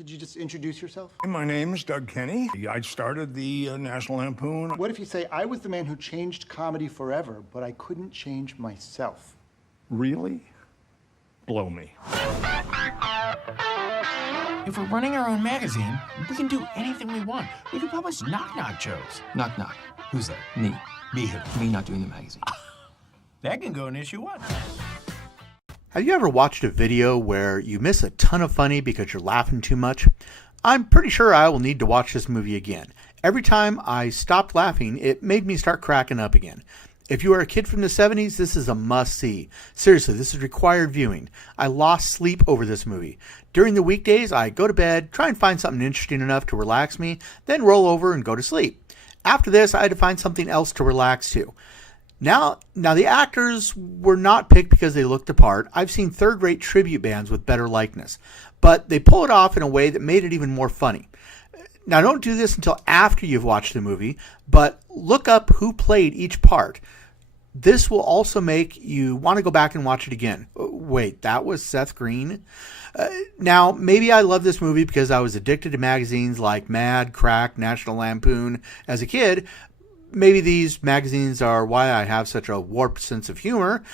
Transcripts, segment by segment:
Could you just introduce yourself? My name's Doug Kenny. I started the National Lampoon. What if you say, I was the man who changed comedy forever, but I couldn't change myself? Really? Blow me. If we're running our own magazine, we can do anything we want. We can publish knock-knock jokes. Knock, knock. Who's that? Me. Me who? Me not doing the magazine. That can go in issue 1. Have you ever watched a video where you miss a ton of funny because you're laughing too much? I'm pretty sure I will need to watch this movie again. Every time I stopped laughing, it made me start cracking up again. If you are a kid from the 70s, this is a must-see. Seriously, this is required viewing. I lost sleep over this movie. During the weekdays, I go to bed, try and find something interesting enough to relax me, then roll over and go to sleep. After this, I had to find something else to relax to. Now the actors were not picked because they looked the part. I've seen third-rate tribute bands with better likeness, but they pull it off in a way that made it even more funny. Now, don't do this until after you've watched the movie, but look up who played each part. This will also make you want to go back and watch it again. Wait, that was Seth Green? Now, maybe I love this movie because I was addicted to magazines like Mad, Crack, National Lampoon as a kid. Maybe these magazines are why I have such a warped sense of humor.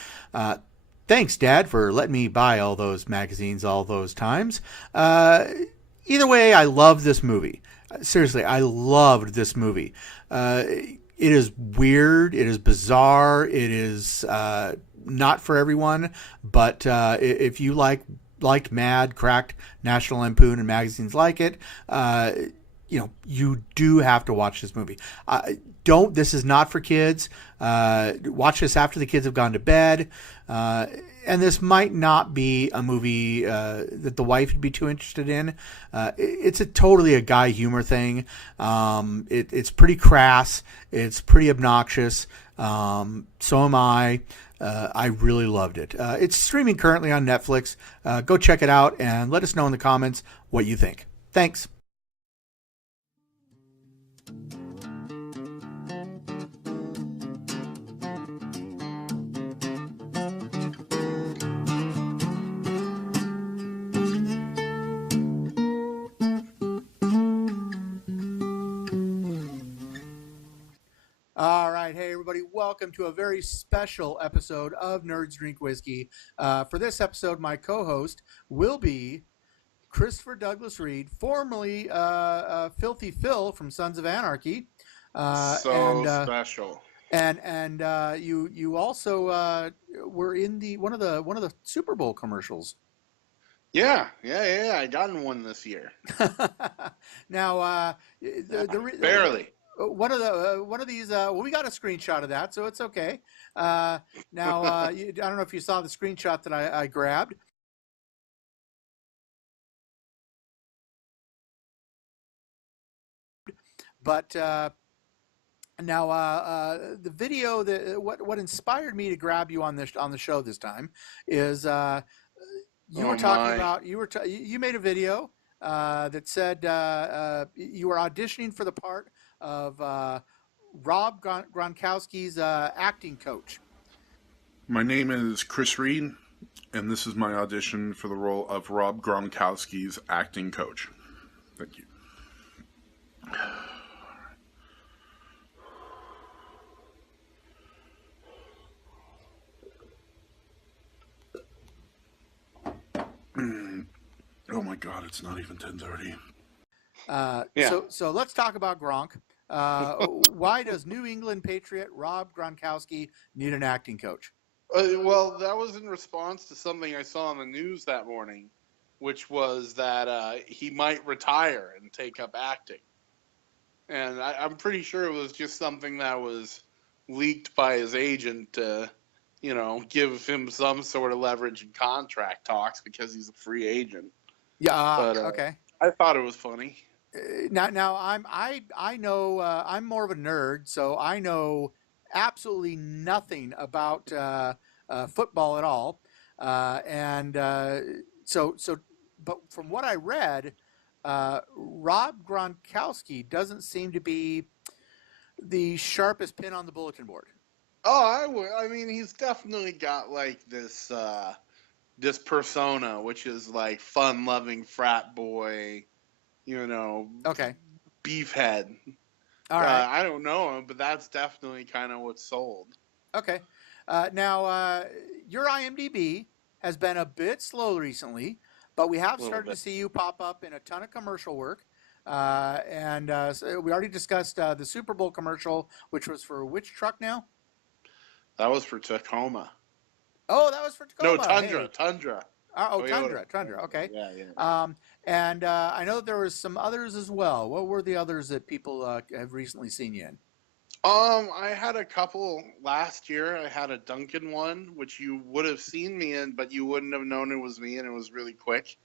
Thanks, Dad, for letting me buy all those magazines all those times. Either way, I love this movie. Seriously, I loved this movie. It is weird. It is bizarre. It is not for everyone. But if you liked Mad, Cracked, National Lampoon, and magazines like it, you do have to watch this movie. This is not for kids. Watch this after the kids have gone to bed. And this might not be a movie that the wife would be too interested in. It's totally a guy humor thing. It's pretty crass. It's pretty obnoxious. So am I. I really loved it. It's streaming currently on Netflix. Go check it out and let us know in the comments what you think. Thanks. All right. Hey, everybody. Welcome to a very special episode of Nerds Drink Whiskey. For this episode, my co-host will be Christopher Douglas Reed, formerly Filthy Phil from Sons of Anarchy. Special. And you also were in one of the Super Bowl commercials. Yeah. I got in one this year. Now, barely. One of these. We got a screenshot of that, so it's okay. I don't know if you saw the screenshot that I grabbed. But the video what inspired me to grab you on the show this time is you made a video that said you were auditioning for the part of Rob Gronkowski's acting coach. My name is Chris Reed, and this is my audition for the role of Rob Gronkowski's acting coach. Thank you. Oh my God, it's not even 10:30. So let's talk about Gronk. Why does New England Patriot Rob Gronkowski need an acting coach? Well, that was in response to something I saw on the news that morning, which was that he might retire and take up acting. And I'm pretty sure it was just something that was leaked by his agent to, give him some sort of leverage in contract talks because he's a free agent. Yeah. Okay. I thought it was funny. Now I know I'm more of a nerd, so I know absolutely nothing about football at all, but from what I read, Rob Gronkowski doesn't seem to be the sharpest pin on the bulletin board. Oh, I mean, he's definitely got like this persona, which is like fun-loving frat boy, Okay. beefhead. All right. I don't know him, but that's definitely kind of what's sold. Okay. Now, your IMDb has been a bit slow recently, but we have started to see you pop up in a ton of commercial work. So we already discussed the Super Bowl commercial, which was for which truck now? That was for Tacoma. Oh, that was for Tacoma. No, Tundra. Hey. Tundra. Tundra. Okay. Yeah. And I know there was some others as well. What were the others that people have recently seen you in? I had a couple last year. I had a Duncan one, which you would have seen me in, but you wouldn't have known it was me, and it was really quick.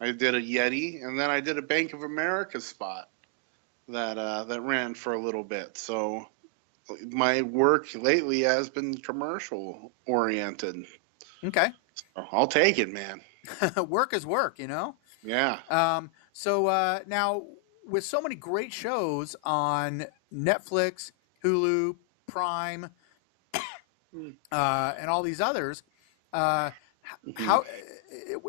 I did a Yeti, and then I did a Bank of America spot that ran for a little bit. So my work lately has been commercial oriented. Okay. So I'll take it, man. Work is work, you know? Yeah. So now, with so many great shows on Netflix, Hulu, Prime, and all these others, how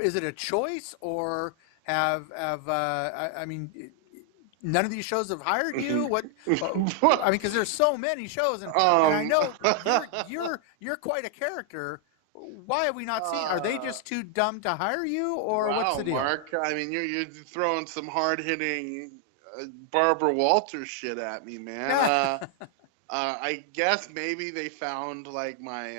is it a choice, or I mean, none of these shows have hired you? What? I mean, because there's so many shows, and I know you're quite a character. Why have we not seen? Are they just too dumb to hire you, or what's the deal? Mark, I mean, you're throwing some hard hitting Barbara Walters shit at me, man. I guess maybe they found like my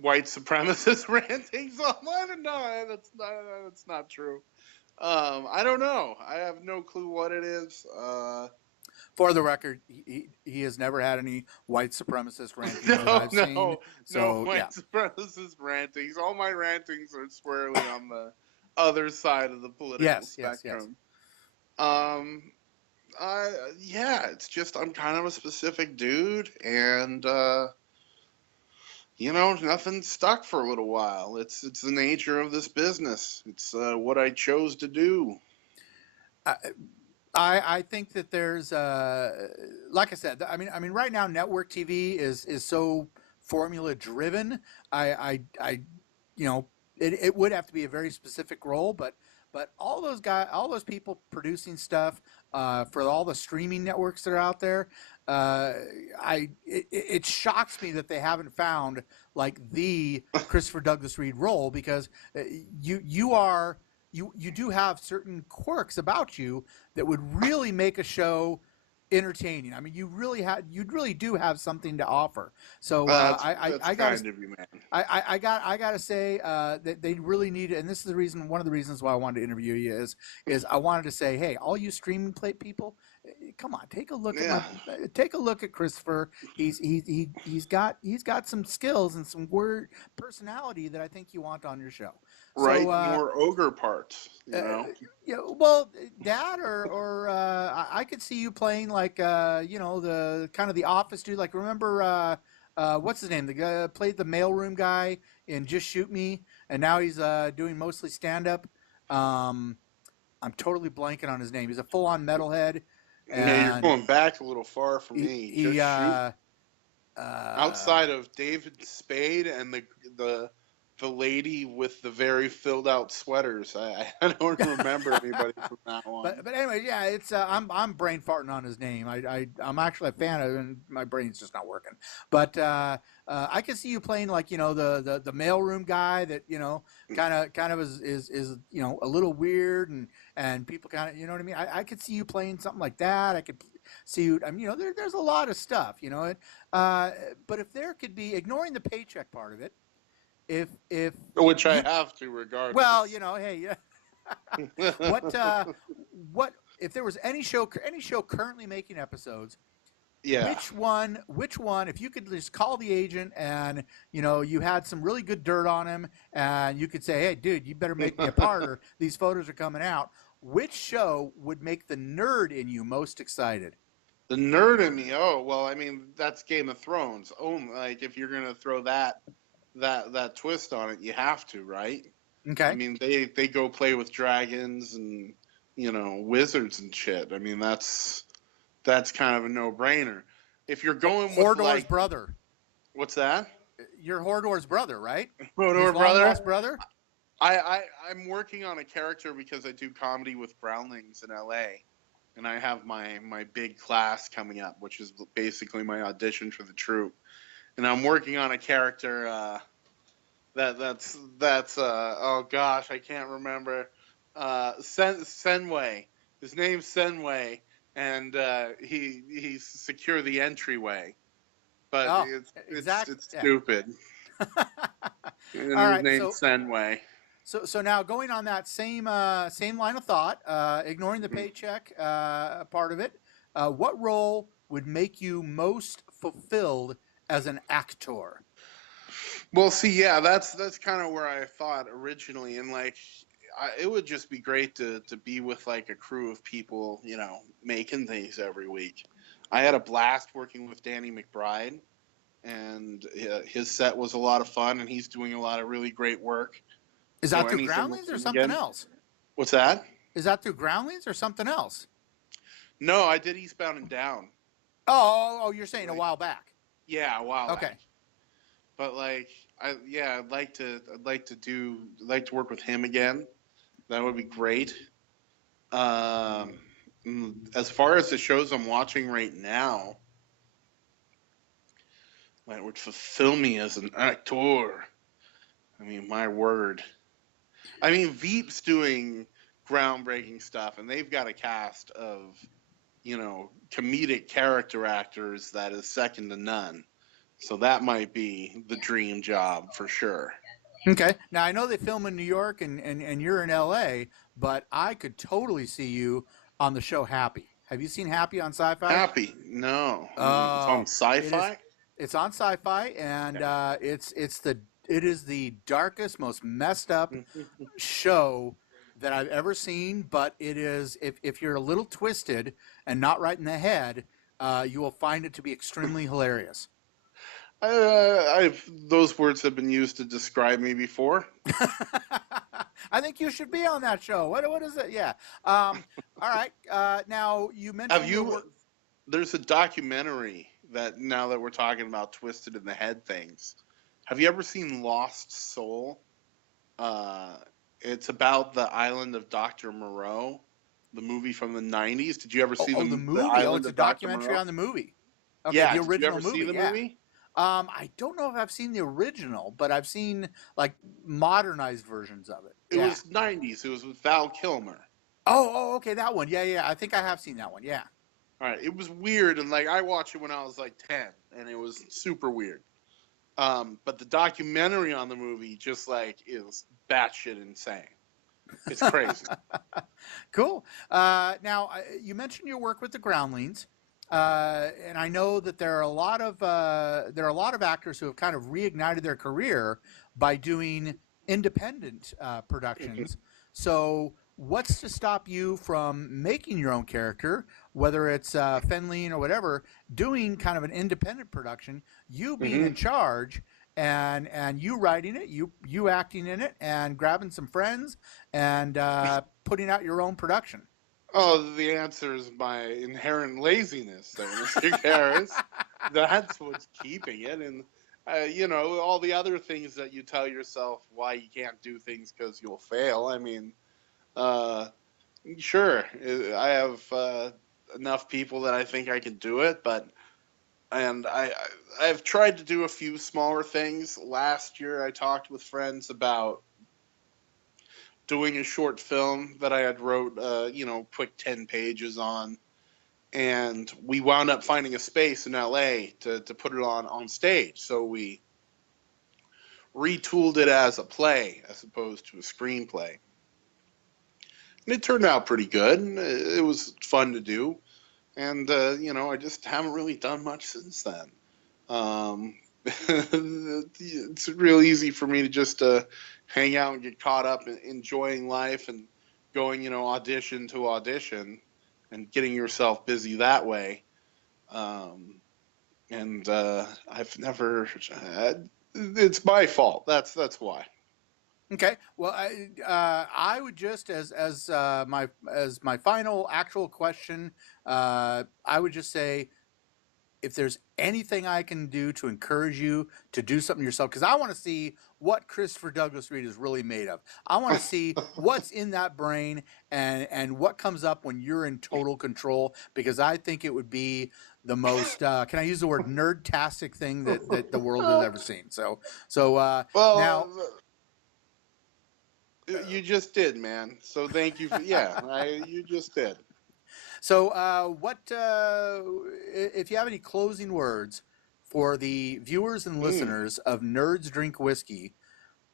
white supremacist rantings online. No, that's not true. I don't know. I have no clue what it is. For the record, he has never had any white supremacist rantings that I've seen. So, no white supremacist rantings. All my rantings are squarely on the other side of the political spectrum. Yes. It's just I'm kind of a specific dude, and nothing stuck for a little while. It's the nature of this business. It's what I chose to do. I think that there's like I said, I mean right now network TV is so formula driven. It would have to be a very specific role, but all those people producing stuff for all the streaming networks that are out there, it shocks me that they haven't found like the Christopher Douglas Reed role, because you do have certain quirks about you that would really make a show entertaining. I mean, you really do have something to offer. So that's I kind of you, man. I gotta say that they really need it, and this is one of the reasons why I wanted to interview you is I wanted to say, hey, all you streaming play people, come on, take a look at Christopher. He's got some skills and some personality that I think you want on your show. Right, So, more ogre parts, you know. Well, that or I could see you playing like the kind of the office dude. Like, remember what's his name? The guy played the mailroom guy in Just Shoot Me, and now he's doing mostly stand up. I'm totally blanking on his name. He's a full on metalhead. Yeah, you're going back a little far for me. Outside of David Spade and the lady with the very filled out sweaters, I don't remember anybody from that one. But anyway, yeah, it's I'm brain farting on his name. I'm actually a fan of it, and my brain's just not working. But I can see you playing like the mailroom guy that kind of is a little weird and people kind of what I mean. I could see you playing something like that. I could see you. I mean, there's a lot of stuff, but if there could be, ignoring the paycheck part of it. If which I have to regardless. Well, hey, what if there was any show currently making episodes? Yeah. Which one? If you could just call the agent and you had some really good dirt on him, and you could say, hey, dude, you better make me a part, or these photos are coming out. Which show would make the nerd in you most excited? The nerd in me. Oh well, I mean that's Game of Thrones. Oh, like if you're gonna throw that twist on it, you have to, right? Okay. I mean, they go play with dragons and wizards and shit. I mean, that's kind of a no-brainer. If you're going with Hordor's brother. What's that? You're Hordor's brother, right? Hodor brother. Brother. I'm working on a character because I do comedy with Groundlings in LA, and I have my big class coming up, which is basically my audition for the troupe. And I'm working on a character that's oh gosh, I can't remember. Senway. His name's Senway, and he's secure the entryway, but Oh, it's yeah. stupid. And All his right, name's Senway. So now going on that same line of thought, ignoring the paycheck part of it, what role would make you most fulfilled as an actor? Well, see, yeah, that's kind of where I thought originally, and like, it would just be great to be with like a crew of people, you know, making things every week. I had a blast working with Danny McBride, and his set was a lot of fun, and he's doing a lot of really great work. Is that through Groundlings or something else? What's that? Is that through Groundlings or something else? No, I did Eastbound and Down. Oh, you're saying a while back. Yeah, a while Okay. back. But like, I'd like to work with him again. That would be great. As far as the shows I'm watching right now, that would fulfill me as an actor. I mean, my word. I mean, Veep's doing groundbreaking stuff, and they've got a cast of, you know, comedic character actors that is second to none. So that might be the dream job for sure. Okay. Now, I know they film in New York and you're in LA, but I could totally see you on the show Happy. Have you seen Happy on Sci-Fi? Happy? No. It's on Sci-Fi? It's on Sci-Fi, and it is the darkest, most messed up show that I've ever seen. But it is, if you're a little twisted and not right in the head, you will find it to be extremely hilarious. Those words have been used to describe me before. I think you should be on that show. What is it? Yeah. All right. Now you mentioned. Have you? There's a documentary that, now that we're talking about twisted in the head things, have you ever seen Lost Soul? It's about the island of Dr. Moreau, the movie from the 90s. Did you ever see the movie? It's a documentary on the movie. Okay, yeah, the original did you ever movie. see the movie? I don't know if I've seen the original, but I've seen like modernized versions of it. It was 90s. It was with Val Kilmer. Oh, okay, that one. Yeah. I think I have seen that one. Yeah. All right. It was weird, and like I watched it when I was like 10, and it was super weird. But the documentary on the movie just like is batshit insane. It's crazy. Cool. Now you mentioned your work with the Groundlings. And I know that there are a lot of actors who have kind of reignited their career by doing independent productions. So, what's to stop you from making your own character, whether it's Fenline or whatever, doing kind of an independent production, you being in charge, and you writing it, you acting in it, and grabbing some friends and putting out your own production? Oh, the answer is my inherent laziness, there, Mr. Carras. That's what's keeping it. And, you know, all the other things that you tell yourself why you can't do things because you'll fail. I mean, sure, I have enough people that I think I can do it, and I've tried to do a few smaller things. Last year, I talked with friends about doing a short film that I had wrote, quick 10 pages on, and we wound up finding a space in LA to put it on stage. So we retooled it as a play as opposed to a screenplay. And it turned out pretty good. It was fun to do. And, I just haven't really done much since then. It's real easy for me to just hang out and get caught up in enjoying life and going, audition to audition and getting yourself busy that way. I've never. It's my fault. That's why. Okay. Well, I would just as my final actual question, I would just say, if there's anything I can do to encourage you to do something yourself, because I want to see what Christopher Douglas Reed is really made of. I want to see what's in that brain and what comes up when you're in total control, because I think it would be the most, can I use the word nerd-tastic thing that the world has ever seen. So Well, now... you just did, man. So thank you for, you just did. So, if you have any closing words for the viewers and listeners of Nerds Drink Whiskey,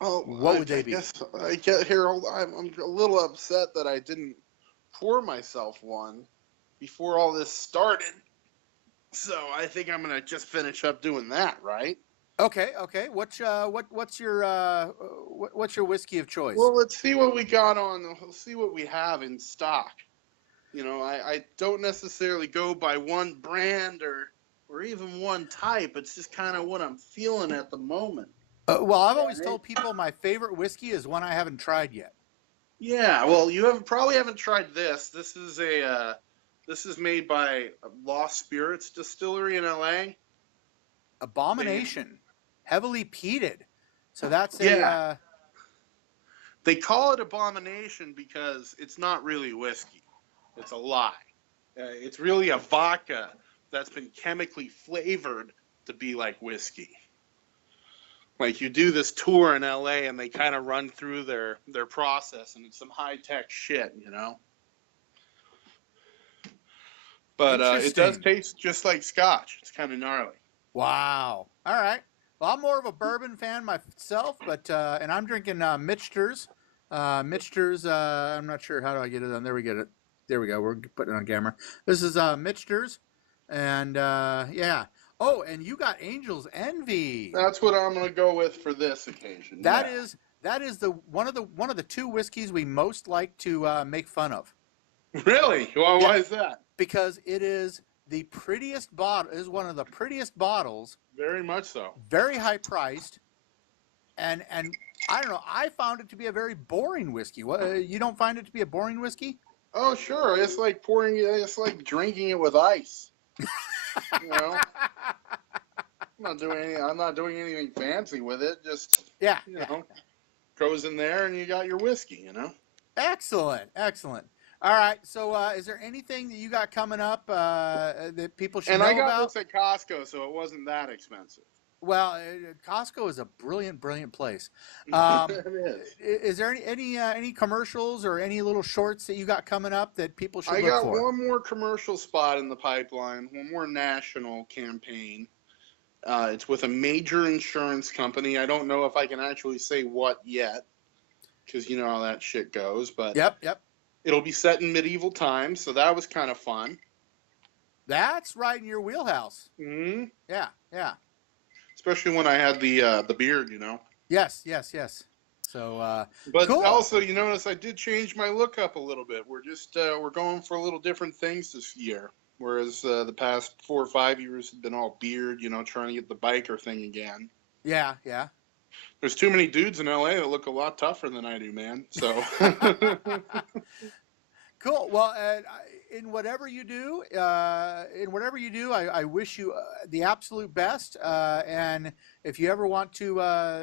what would they be? I get Harold. I'm a little upset that I didn't pour myself one before all this started. So I think I'm gonna just finish up doing that, right? Okay. What's your whiskey of choice? Well, let's see what we got on. Let's see what we have in stock. You know, I don't necessarily go by one brand or even one type. It's just kind of what I'm feeling at the moment. Well, I've always told people my favorite whiskey is one I haven't tried yet. Yeah, well, you probably haven't tried this. This is made by Lost Spirits Distillery in LA. Abomination, heavily peated. So that's They call it Abomination because it's not really whiskey. It's a lie. It's really a vodka that's been chemically flavored to be like whiskey. Like, you do this tour in LA and they kind of run through their process, and it's some high-tech shit, you know? But it does taste just like scotch. It's kind of gnarly. Wow. All right. Well, I'm more of a bourbon fan myself, but and I'm drinking Michter's. Michter's. I'm not sure how do I get it on. There we get it. There we go. We're putting it on camera. This is Michter's, and yeah. Oh, and you got Angel's Envy. That's what I'm going to go with for this occasion. That is the one of the two whiskeys we most like to make fun of. Really? Well, why is that? Because it is the prettiest bottle. Is one of the prettiest bottles. Very much so. Very high priced, and I don't know. I found it to be a very boring whiskey. You don't find it to be a boring whiskey? Oh, sure. It's like it's like drinking it with ice. You know, I'm not doing anything fancy with it. Just you know, goes in there and you got your whiskey. You know. Excellent. All right. So, is there anything that you got coming up that people should know about? And I got this at Costco, so it wasn't that expensive. Well, Costco is a brilliant place. It is. Is there any commercials or any little shorts that you got coming up that people should look for? I got one more commercial spot in the pipeline, one more national campaign. It's with a major insurance company. I don't know if I can actually say what yet, because you know how that shit goes. But Yep. It'll be set in medieval times, so that was kind of fun. That's right in your wheelhouse. Mm-hmm. Yeah. Especially when I had the beard, you know. Yes. So, but cool. Also, you notice I did change my look up a little bit. We're just we're going for a little different things this year, whereas the past 4 or 5 years have been all beard, you know, trying to get the biker thing again. Yeah. There's too many dudes in LA that look a lot tougher than I do, man. So. Cool. Well, in whatever you do, I wish you the absolute best. And if you ever want to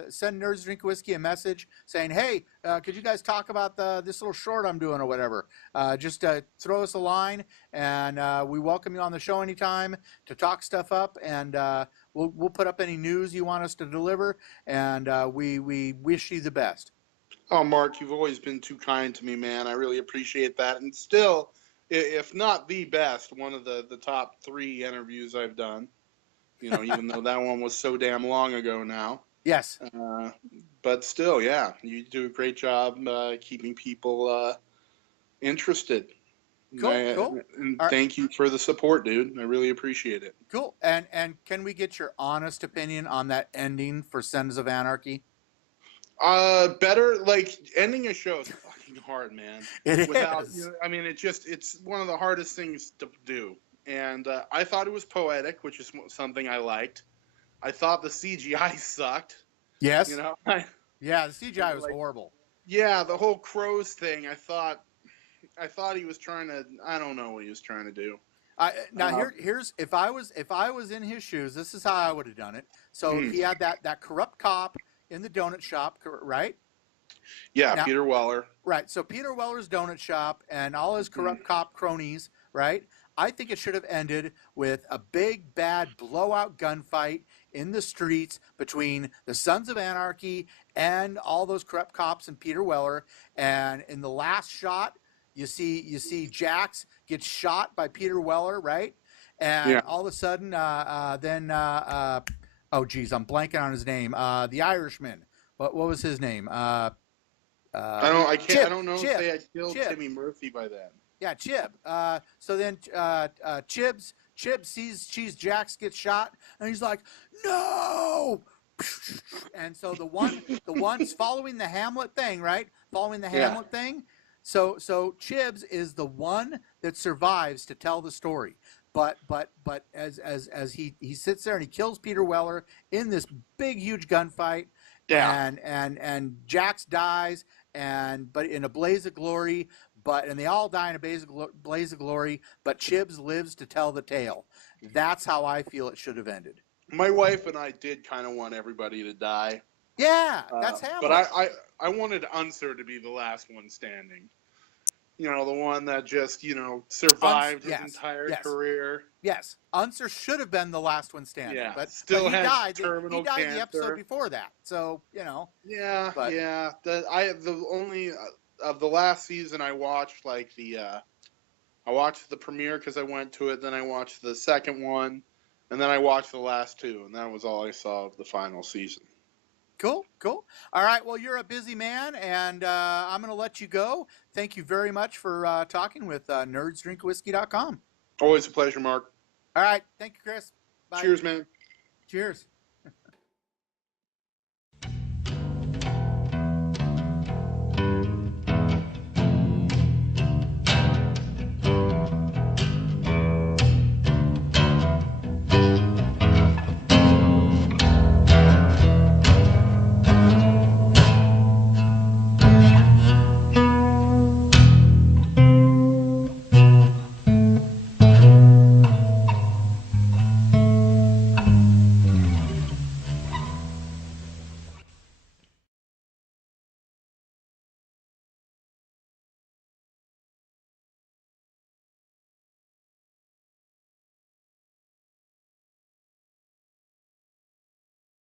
send Nerds Drink Whiskey a message saying, "Hey, could you guys talk about this little short I'm doing or whatever?" Just throw us a line, and we welcome you on the show anytime to talk stuff up. And we'll put up any news you want us to deliver. And we wish you the best. Oh, Mark, you've always been too kind to me, man. I really appreciate that. And still, if not the best, one of the top 3 interviews I've done, you know, even though that one was so damn long ago now. Yes. But still, yeah, you do a great job keeping people interested. Cool. And thank you for the support, dude. I really appreciate it. Cool. And can we get your honest opinion on that ending for Sons of Anarchy? Better, like, ending a show is fucking hard, man. It is. You know, I mean, it's one of the hardest things to do. And I thought it was poetic, which is something I liked. I thought the CGI sucked. Yes. You know? Yeah, the CGI was horrible. Yeah, the whole crows thing, I thought he was trying to, I don't know what he was trying to do. Here's if I was in his shoes, this is how I would have done it. So he had that corrupt cop in the donut shop, right? Yeah, Now, Peter Weller. Right. So Peter Weller's donut shop and all his corrupt cop cronies, right? I think it should have ended with a big bad blowout gunfight in the streets between the Sons of Anarchy and all those corrupt cops and Peter Weller. And in the last shot, you see Jax get shot by Peter Weller, right? And all of a sudden, oh geez, I'm blanking on his name. The Irishman. What was his name? I don't know if they had killed Timmy Murphy by then. Yeah, Chib. So then Chib sees Jax get shot, and he's like, "No!" And so the one's following the Hamlet thing, right? Following the Hamlet thing. So Chibs is the one that survives to tell the story. But as he sits there and he kills Peter Weller in this big huge gunfight. Yeah. And Jax dies, but in a blaze of glory. And they all die in a blaze of glory, but Chibs lives to tell the tale. That's how I feel it should have ended. My wife and I did kind of want everybody to die. Yeah, that's Hamlet. But I wanted Unser to be the last one standing. You know, the one that just, survived his entire career. Yes, Unser should have been the last one standing. Yeah, but still he has died. terminal He died cancer. the episode before that, so, Yeah, but, yeah. The only of the last season I watched, I watched the premiere because I went to it, then I watched the second one, and then I watched the last two, and that was all I saw of the final season. Cool. All right, well, you're a busy man, and I'm going to let you go. Thank you very much for talking with nerdsdrinkwhiskey.com. Always a pleasure, Mark. All right, thank you, Chris. Bye. Cheers, man. Cheers.